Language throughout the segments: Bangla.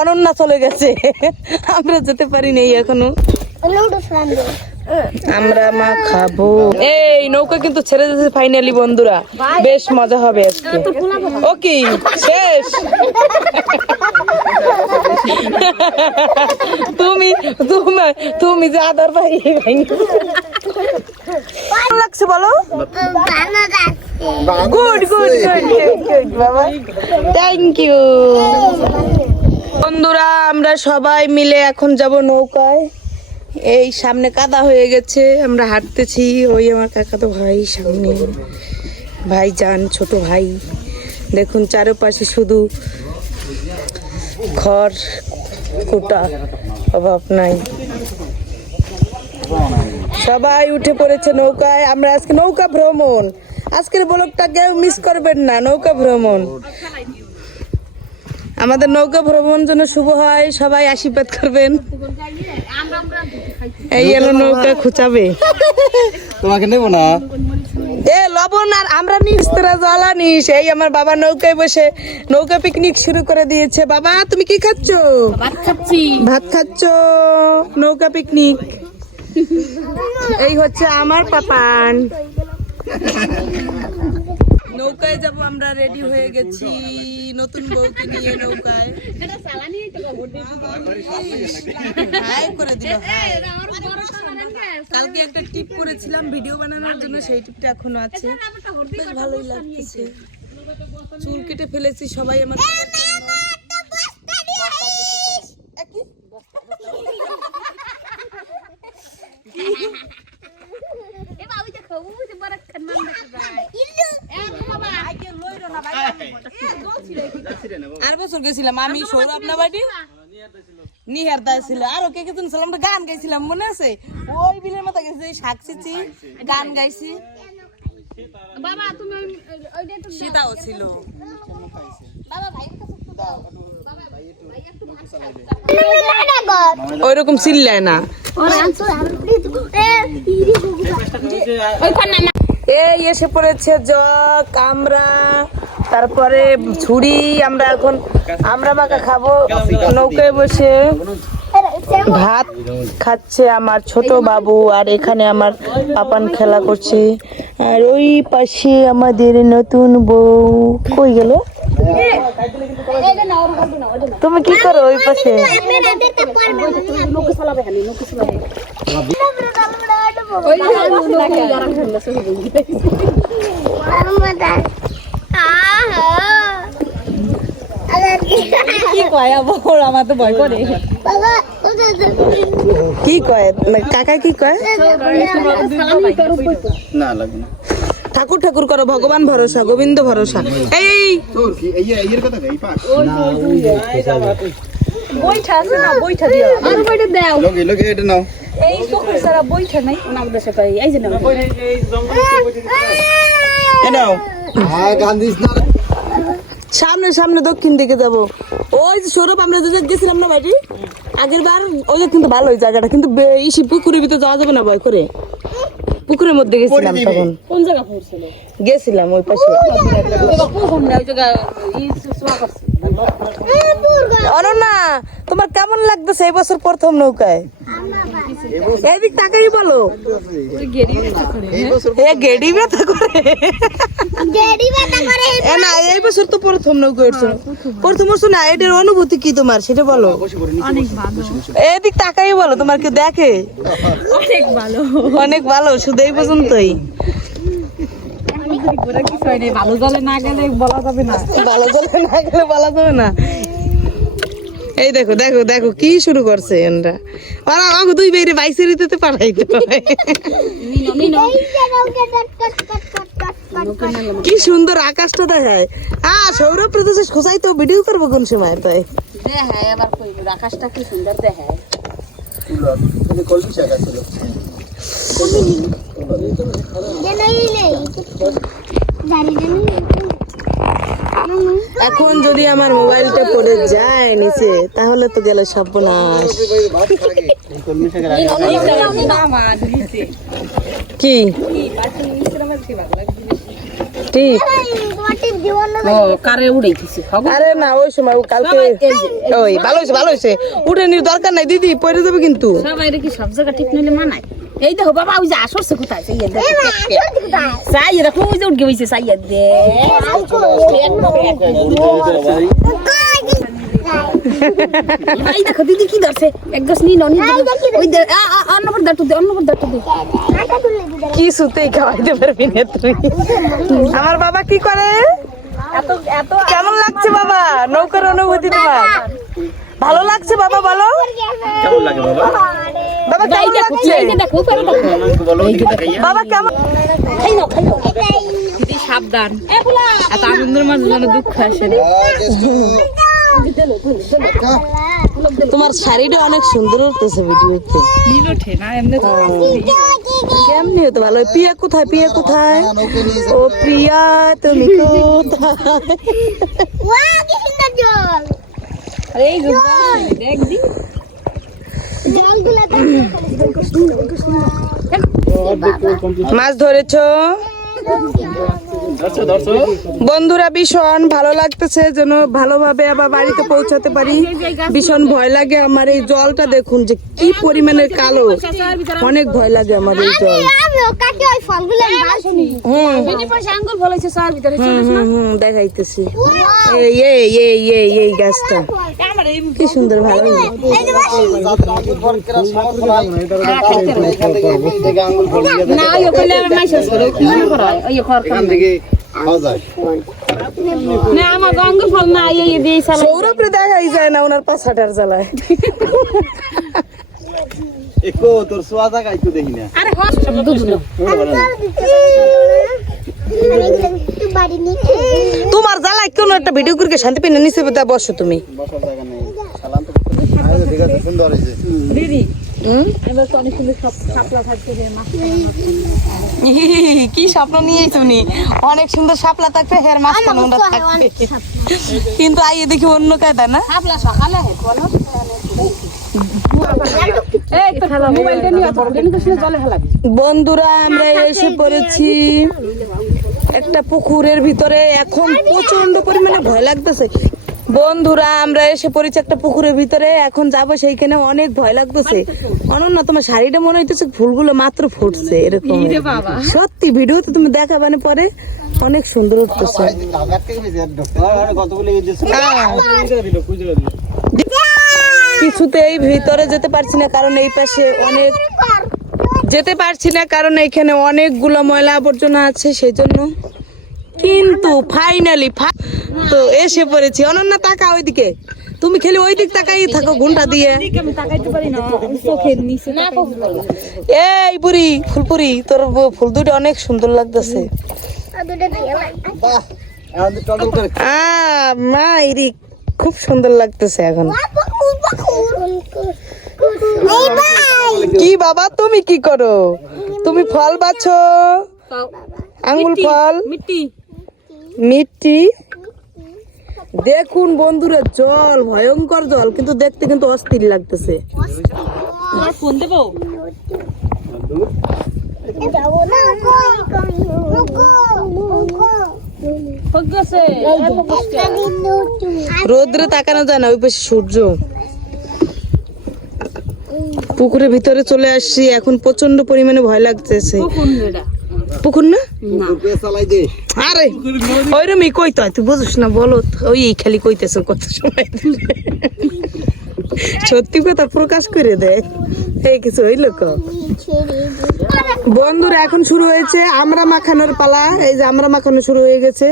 অনন্যা চলে গেছে, আমরা যেতে পারি নাই এখনো। আমরা মা খাবো। এই নৌকা কিন্তু ছেড়ে দিয়েছে ফাইনালি বন্ধুরা, বেশ মজা হবে আজকে। ওকে শেষ। তুমি তুমি তুমি যে আদার ভাই লাগছে বলো। গুড গুড গুড গুড বাবা, থ্যাংক ইউ। বন্ধুরা আমরা সবাই মিলে এখন যাব নৌকায়। এই সামনে কাদা হয়ে গেছে, আমরা হাঁটতেছি। ওই আমার কাকাতো ভাই সামনে, ভাই যান ছোট ভাই। দেখুন চারপাশে শুধু খড় কুটা, অভাব নাই। সবাই উঠে পড়েছে নৌকায়। আমরা আজকে নৌকা ভ্রমণ, আজকের ব্লগটা কেউ মিস করবেন না। নৌকা ভ্রমণ, আমাদের নৌকা ভ্রমণ যেন শুভ হয়, সবাই আশীর্বাদ করবেন। এই এলো নৌকা খুঁচাবে, তোমাকে নেবো না। এ লবণ আর আমরা নিস, তোরা জলা নিস। এই আমার বাবা নৌকায় বসে নৌকা পিকনিক শুরু করে দিয়েছে। বাবা তুমি কি খাচ্ছ? ভাত খাচ্ছি। ভাত খাচ্ছ, নৌকা পিকনিক। এই হচ্ছে আমার পাপান। নৌকায় যাব আমরা, রেডি হয়ে গেছি নতুন বউকে নিয়ে নৌকায়। হাই করে দিল। কালকে একটা টিপ করেছিলাম ভিডিও বানানোর জন্য, সেই টিপটা এখনো আছে, বেশ ভালোই লাগতেছে। চুল কেটে ফেলেছি সবাই আমার। আর বছর গেছিলাম আমি, সৌরভ না বাড়ি নিহার দা ছিল, আরো কে কে ছিল, আমরা গান গাইছিলাম মনে আছে? ওই বিলের মতো গেছি, শাক চিচি গান গাইছি। বাবা তুমি সীতাও ছিল। ওইরকম চিল্লায় না। এই এসে পড়েছে জগ, আমরা, তারপরে ছুরি। আমরা এখন আমরা মাখা খাবো নৌকায় বসে। ভাত খাচ্ছে আমার ছোট বাবু, আর এখানে আমার পাপান খেলা করছে। আর ওই পাশে আমাদের নতুন বউ কই গেল? তুমি কি করো ওই পাশে? আমার তো ভয় করে। কি কয় কাকা, কি কয়? না লাগবে না। ঠাকুর ঠাকুর করো, ভগবান ভরসা, গোবিন্দ ভরসা। এই বইটা আছে না, বইটা দিও। আর বইটা দাও। লগে লগে এটা নাও। এই চোখের সারা বইটা নাই ওনার দেশে পাই। এই যে নাও, এ নাও। হ্যাঁ গান দিস না। সামনে সামনে দক্ষিণ দিকে যাব। ওই যে সৌরভ আমরা যে গেছিলাম না বাড়ি আগের বার, ওই কিন্তু ভালো ওই জায়গাটা, কিন্তু ইসি পুকুরের ভিতরে যাওয়া যাবে না ভয় করে। পুকুরের মধ্যে গেছিলাম তখন। কোন জায়গা পড়ছিল? গেছিলাম ওই পাশে। অনন্যা তোমার কেমন লাগতেছে এই বছর প্রথম নৌকায়? এইদিক তাকাই বলো। গেড়ি ব্যথা করে না, এই বছর তো প্রথম নৌকা উঠছো। প্রথম বছর না, এটার অনুভূতি কি তোমার সেটা বলো। অনেক ভালো। এদিক তাকাই বলো, তোমার কি দেখে? অনেক ভালো। অনেক ভালো, শুধু এই পর্যন্তই। ভালো জলে না গেলে বলা যাবে না। ভালো জলে না গেলে বলা যাবে না। এই দেখো দেখো দেখো কি শুরু করছে এনরা। ওরা আমাকে দুই বেরে বাইসের দিতে পাঠাইতে হয়। কি সুন্দর আকাশটা দেখায়। সৌরভ প্রদেশ খোঁজাই তো ভিডিও করবো কোন সময়? তাই দেখায় আবার কই আকাশটা কি সুন্দর দেখায়। কলমি শাক ছিল। এখন যদি আমার মোবাইলটা পড়ে যায় নিচে, তাহলে তো গেল সর্বনাশ। কি ঠিক ও কারে উড়াইতেছি খবর আরে না ওই সময় ও কালকে ওই ভালো হয়েছে উঠে নির দরকার নাই দিদি পড়ে যাবে কিন্তু সবাই কি সব জায়গা ঠিক নইলে মানায় এই দেখো বাবা ওই যে আসরছে কোথায় সাইয়া দে সাইয়া দেখো ওই যে উঠে হইছে সাইয়া দে এই দেখো দিদি কি ধরছে এক গাছ নি ননি ওই দে অন্নপর দাঁড় দে কিছুতেই খাওয়াইতে পারবি না তুই আমার বাবা কি করে এত এত কেমন লাগছে বাবা নৌকার অনুভূতি তোমার ভালো লাগছে বাবা বলো কেমন লাগে বাবা? বাবা কেমন লাগছে এই যে দেখো করে দেখো বলো একটু খাইয়া। বাবা কেমন খাই নাও দিদি সাবধান এত আনন্দের মাঝে যেন দুঃখ আসে না তোমার শাড়িটা অনেক সুন্দর হতেছে ভিডিওতে নীল ওঠে না এমনি তো কেমনি হতে ভালো প্রিয়া কোথায় ও প্রিয়া তুমি কোথায় এই যে দেখ দি মাছ ধরেছো বন্ধুরা ভীষণ ভালো লাগতেছে যেন ভালোভাবে আবার বাড়িতে পৌঁছাতে পারি ভীষণ ভয় লাগে আমার এই জলটা দেখুন যে কি পরিমাণের কালো অনেক ভয় লাগে আমার এই জল আঙ্গুর ফলাইছে সার ভিতরে দেখাইতেছি এই গাছটা কি সুন্দর ভালো লাগে। না ওই কইলে আর নাই শেষ করে কি করা ওই খর এখান থেকে খাওয়া যায়। না আমার আঙ্গুর ফল না এই দিয়ে সালা সৌরভরে দেখাই যায় না ওনার পাছাটার জ্বালায় একো তোর সোয়া জায়গা একটু দেখি না। আরে হস দুধ না তোমার জ্বালায় কোন একটা ভিডিও করে শান্তি পেনে নিচে বসো তুমি বসার জায়গা নেই। সালাম তো আরে ঠিক আছে সুন্দর হয়েছে। দিদি এবার তো অনেক সুন্দর সব শাপলা থাকতে রে মাছ কি স্বপ্ন নিয়েই তুমি অনেক সুন্দর শাপলা থাকবে হের মাছ কানুনটা থাকবে কিন্তু আইয়ে দেখি অন্য কায়দা না শাপলা সকালে হে বলো এই তো খেলা মোবাইলটা নিয়ে তো দেন কৃষ্ণ জলে খেলা বন্ধুরা আমরা এসে পড়েছি একটা পুকুরের ভিতরে এখন প্রচন্ড পরিমাণে ভয় লাগতেছে বন্ধুরা আমরা এসে পড়েছি একটা পুকুরের ভিতরে এখন যাবো সেইখানে অনেক ভয় লাগতেছে অনন্য তোমার শাড়িটা মনে হইতেছে ফুলগুলো মাত্র ফুটছে এরকম সত্যি ভিডিওতে তুমি দেখাবানে পরে অনেক সুন্দর উঠতেছে কতগুলো কিছুতেই ভিতরে যেতে পারছি না কারণ এই পাশে অনেক যেতে পারছি না কারণ এখানে অনেকগুলো ময়লা আবর্জনা আছে সেই জন্য কিন্তু ফাইনালি তো এসে পড়েছি অনন্যা তাকা ওইদিকে তুমি খেলে ওই দিক তাকাই থাকো ঘন্টা দিয়ে আমি তাকাইতে পারি না চোখের নিচে না এই বুড়ি ফুলপুরি তোর ফুল দুটো অনেক সুন্দর লাগতেছে মাইরি খুব সুন্দর লাগতেছে এখন কি বাবা তুমি কি করো তুমি ফল বাছো আঙ্গুল ফল মিষ্টি দেখুন বন্ধুরা জল ভয়ঙ্কর জল কিন্তু দেখতে কিন্তু অস্থির লাগতেছে ফোন দেবো রোদ্রে তাকানো যায় না ওই পাশে সূর্য পুকুরের ভিতরে চলে আসছি এখন প্রচন্ড পরিমাণে ভয় লাগতেছে পুকুর না আরে ওইরকমই কইতো তুই বুঝিস না বলো ওই খালি কইতেছ কত সময় সত্যি কথা প্রকাশ করে দেয় এই কিছু হইল ক বন্ধুরা এখন শুরু হয়েছে আমরা মাখানোর পালা এই যে আমরা মাখানো শুরু হয়ে গেছে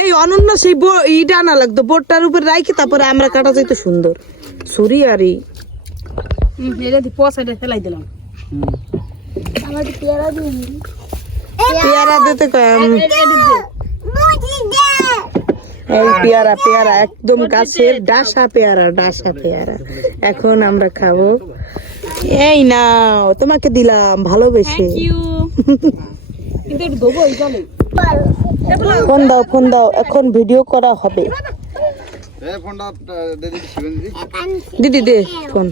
এই অনন্য সেই ইটা আনা লাগতো বোটটার উপর রাখি তারপরে আমরা কাটা যাইতো সুন্দর ছুরি আর এটা দি পয়সাটা ফেলাই দিলাম পেয়ারা দিতে কম এই পেয়ারা একদম গাছের ডাসা পেয়ারা এখন আমরা খাবো এই নাও তোমাকে দিলাম ভালোবেসে ফোন দাও এখন ভিডিও করা হবে দিদি দে ফোন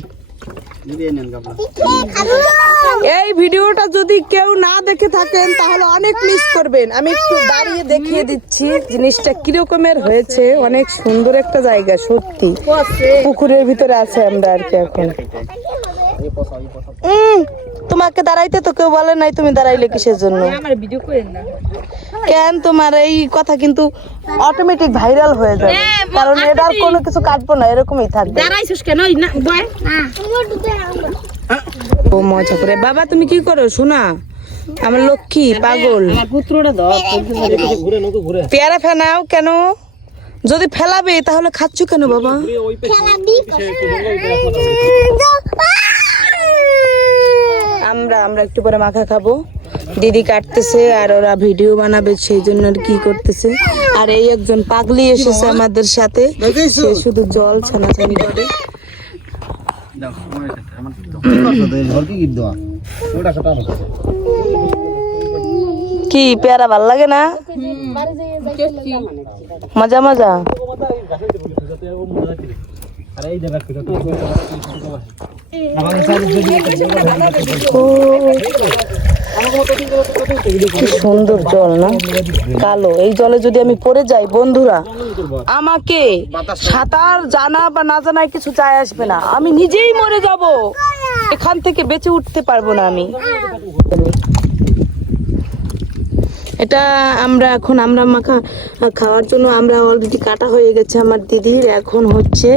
এই ভিডিওটা যদি কেউ না দেখে থাকেন তাহলে অনেক মিস করবেন। আমি একটু দাঁড়িয়ে দেখিয়ে দিচ্ছি জিনিসটা কিরকমের হয়েছে। অনেক সুন্দর একটা জায়গা, সত্যি পুকুরের ভিতরে আছে আমরা আর কি এখন। তোমাকে দাঁড়াইতে তো কেউ বলে নাই, তুমি দাঁড়াইলে কিসের জন্য? আমার ভিডিও করেন না কেন তোমার এই কথা কিন্তু অটোমেটিক ভাইরাল হয়ে যাবে, কারণ এটার কোনো কিছু কাটবো না, এরকমই থাকবে। দাঁড়াইছিস কেন ওই না বয় ও মজা করে। বাবা তুমি কি করো শোনা, আমার লক্ষ্মী পাগল। আমার পুত্রটা দাও পেয়ারা ফেনাও কেন? যদি ফেলাবে তাহলে খাচ্ছ কেন বাবা? আমরা একটু পরে মাখা খাবো। দিদি কাটতেছে আর ওরা ভিডিও বানাবে, সেই জন্য আর কি করতেছে। আর এই একজন পাগলি এসেছে আমাদের সাথে, সে শুধু জল ছানাছানি করে। কি পেয়ারা ভাল লাগে না? মজা মজা। কি সুন্দর জল না, কালো। এই জলে যদি আমি পড়ে যাই বন্ধুরা, আমাকে সাঁতার জানা বা না জানায় কিছু যায় আসবে না, আমি নিজেই মরে যাব, এখান থেকে বেঁচে উঠতে পারবো না আমি। এটা আমরা এখন আমরা মাখা খাওয়ার জন্য আমরা অলরেডি কাটা হয়ে গেছে আমার দিদির। এখন হচ্ছে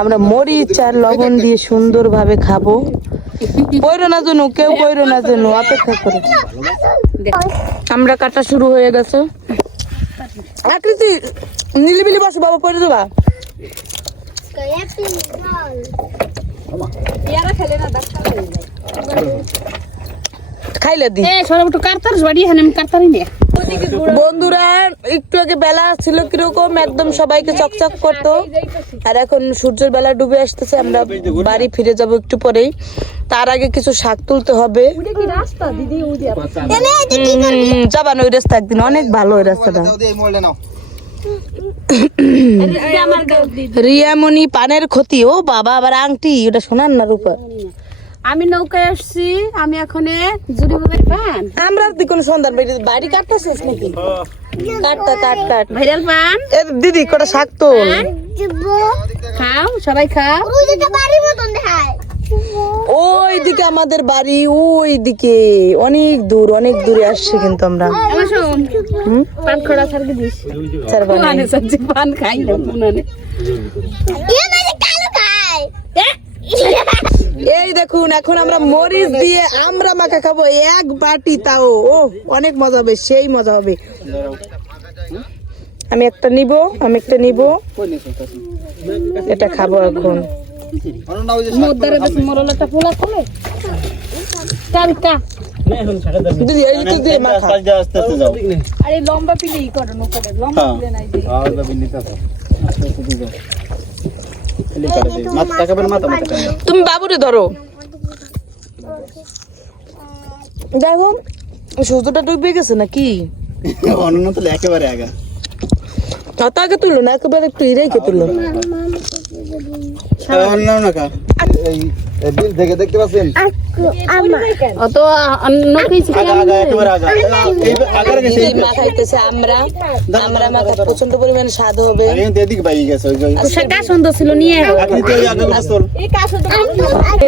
আমরা মরিচ আর লবণ দিয়ে সুন্দরভাবে খাবো। বইরো না জন্য, কেউ বইরো না জন্য, অপেক্ষা করে। আমরা কাটা শুরু হয়ে গেছে। আকৃতি নিলিবিলি বসো বাবা, পরে দেবা। খাইলে দি বন্ধুরা, একটু আগে বেলা ছিল কিরকম, একদম সবাইকে চকচক করতো। আর এখন সূর্যের বেলা ডুবে আসতেছে, আমরা বাড়ি ফিরে যাব একটু পরেই। তার আগে কিছু শাক তুলতে হবে। যাবান ওই রাস্তা একদিন, অনেক ভালো ওই রাস্তাটা। রিয়ামণি পানের ক্ষতি। ও বাবা, আবার আংটি, ওটা শোনান না রূপা। আমি নৌকায় আসছি, আমি এখন জুড়ি বাবার পান। আমরা কোনো সন্ধান বাড়ি কাটতেছিস নাকি? কাট ভাইরাল পান। দিদি কটা শাক তোল, খাও সবাই খাও। ওই দিকে আমাদের বাড়ি, ওই দিকে অনেক দূরে আসছে কিন্তু আমরা। পান খড়া ছাড়কে দিস, পান খাই না পুনানে। এই দেখুন, এখন আমরা মরিচ দিয়ে আমরা মাখা খাবো, এক বাটি, তাও ও অনেক মজা হবে, সেই মজা হবে। আমি একটা নিব, এটা খাবো এখন। দিদি এই তো দিয়ে মাখা। আরে লম্বা পিলে ই করো, নৌকাটা লম্বা পিলে নাই যে। তুমি বাবুরে ধরো। দেখো সূর্যটা ডুবে গেছে নাকি? অন্য তো একেবারে আগা, অত আগে তুললো না, একেবারে একটু রেখে তুললো। দেখতে পাচ্ছেন অত মাখাইতেছে আমরা মাখা প্রচন্ড পরিমাণে স্বাদ হবে। সুন্দর ছিল নিয়ে।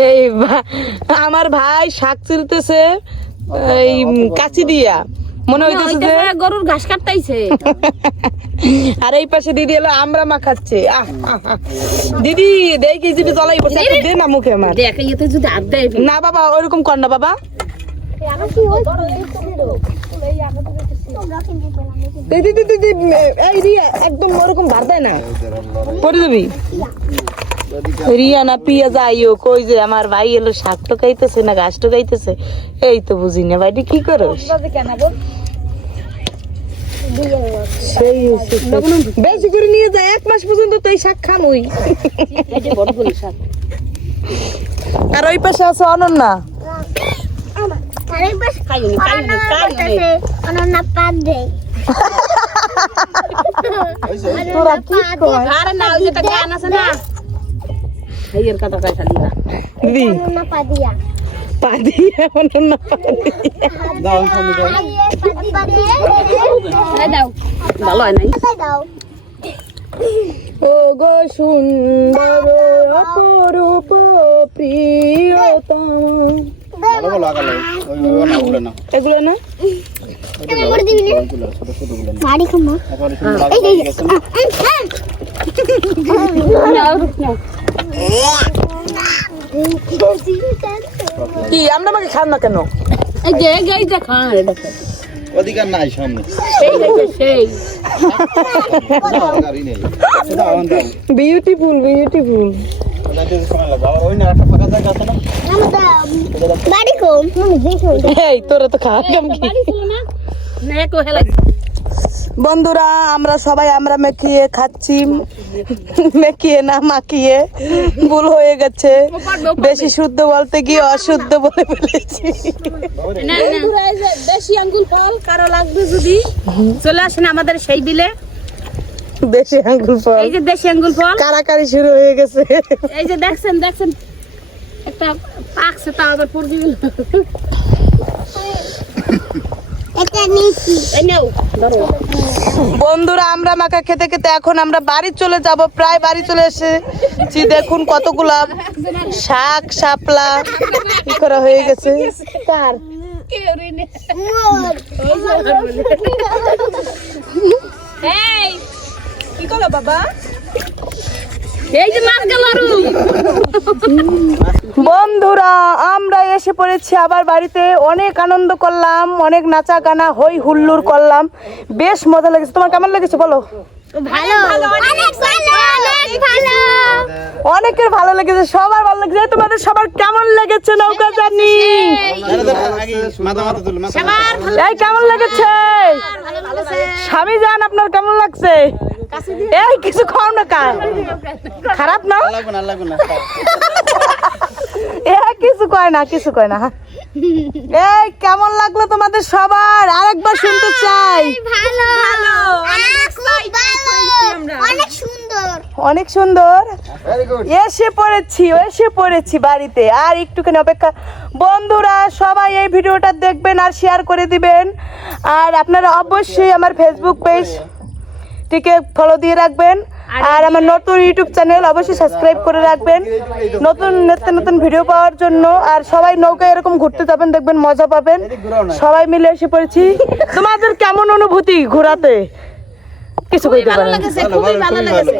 এই আমার ভাই শাক চিলতেছে এই কাঁচি দিয়া, মনে হইতেছে যে গরুর ঘাস কাটতাইছে। আর এই পাশে দিদি এলো আমরা মাখাচ্ছে। দিদি দেখি যদি জ্বলাই পড়ছে, দে না মুখে আমার। দেখ এতে যদি হাত দেয় না বাবা, ওইরকম কর না বাবা। এই রিয়া একদম ওরকম ভার দেয় না, পরে যাবি। রিয়া না পিয়া যাইও, কই যে আমার ভাই এলো শাক টোকাইতেছে না ঘাস টোকাইতেছে, এই তো বুঝি না ভাইটি কি করো। বেশি করে নিয়ে যায়, 1 মাস পর্যন্ত তো এই শাক খামই। আর ওই পাশে আছে অনন্যা, তোরা কি কয়? সাইয়ের কথা কয় খালি না দিদি পা দিয়ে মনে না পা দিয়ে। দাও সামনে দাও। দাও ভালো হয় নাই ও গো সুন্দর অপরূপ প্রিয়তম, ভালো ভালো আগালে ওই না ওগুলো না এগুলো না ওইগুলো ছোট ছোট গুলো না একেবারে সুন্দর লাগে গেছে না। কি আমরা আমাকে খান না কেন? এই যে গাইটা খান এটা অধিকার নাই সামনে সেই গাইটা সেই গাড়ি নেই দাও দাও বিউটিফুল বিউটিফুল। ওনাদের সময় লাগবে আবার ওই না একটা ফাঁকা জায়গা আছে না এই তোরা তো খাওয়া কম কি? বাড়ি ছিল না নেকো হেলাই বন্ধুরা আমরা সবাই আমরা মেখিয়ে খাচ্ছি, মেখিয়ে না মাখিয়ে ভুল হয়ে গেছে, বেশি শুদ্ধ বলতে গিয়ে অশুদ্ধ বলে ফেলেছি। না না দেশি আঙ্গুল ফল কারো লাগবে যদি চলে আসেন আমাদের সেই বিলে। দেশি আঙ্গুর ফল এই যে দেশি আঙ্গুল ফল কারাকারি শুরু হয়ে গেছে। এই যে দেখছেন দেখছেন একটা পাকছে তা আবার পড়ে গেল এই নাও ধরো বন্ধুরা আমরা মাখা খেতে খেতে এখন আমরা বাড়ি চলে যাব, প্রায় বাড়ি চলে এসেছি। দেখুন কতগুলা শাক শাপলা কি করা হয়ে গেছে। কার এই কি করলো বাবা? এই যে মাছ গেল আরো বন্ধুরা আমরা এসে পড়েছি আবার বাড়িতে, অনেক আনন্দ করলাম, অনেক নাচা গানা হই হুল্লোড় করলাম, বেশ মজা লেগেছে। তোমার কেমন লেগেছে বলো? ভালো অনেক ভালো অনেকের ভালো লেগেছে, সবার ভালো লেগেছে। তোমাদের সবার কেমন লেগেছে নৌকা জানি? আগে মাথা মাথা তুল মাথা সবার ভালো এই কেমন লেগেছে স্বামী জান, আপনার কেমন লাগছে? এই কিছু খাও না কা খারাপ না, লাগবে না লাগবে না এ কিছু কয় না কিছু কয় না। এই কেমন লাগলো তোমাদের সবার? আরেকবার শুনতে চাই। ভালো অনেক সুন্দর অনেক সুন্দর। ভেরি গুড এসে পড়েছি বাড়িতে, আর একটুখানি অপেক্ষা। বন্ধুরা সবাই এই ভিডিওটা দেখবেন আর শেয়ার করে দিবেন, আর আপনারা অবশ্যই আমার ফেসবুক পেজটিকে ফলো দিয়ে রাখবেন, আর আমার নতুন ইউটিউব চ্যানেল অবশ্যই সাবস্ক্রাইব করে রাখবেন নতুন নিত্য নতুন ভিডিও পাওয়ার জন্য। আর সবাই নৌকায় এরকম ঘুরতে যাবেন, দেখবেন মজা পাবেন। সবাই মিলে এসে পড়েছি। তোমাদের কেমন অনুভূতি ঘোরাতে? কিছু কইতে ভালো পারেন? লেগেছে খুবই ভালো লেগেছে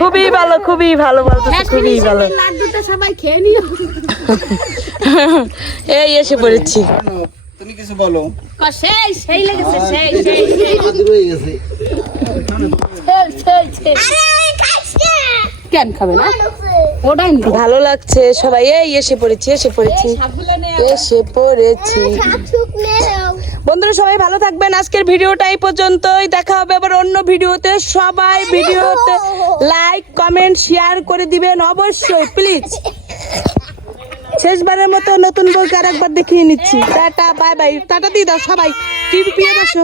খুবই ভালো খুবই ভালো বলতেছে, খুবই ভালো। লাড্ডুটা সবাই খেয়ে নিও এই এসে পড়েছি। তুমি কিছু বলো সেই সেই লেগেছে সেই সেই হাজির হয়ে গেছে কেন খাবে না ওটাই নি ভালো লাগছে সবাই। এই এসে পড়েছি এসে পড়েছি এসে পড়েছি। বন্ধুরা সবাই ভালো থাকবেন, আজকের ভিডিওটা এই পর্যন্তই। দেখা হবে আবার অন্য ভিডিওতে। সবাই ভিডিওতে লাইক কমেন্ট শেয়ার করে দিবেন অবশ্যই প্লিজ। শেষবারের মতো নতুন বউকে আরেকবার দেখিয়ে নিচ্ছি। টাটা বাই বাই, টাটা দিয়ে দাও সবাই, টিভি পেয়ে বসো।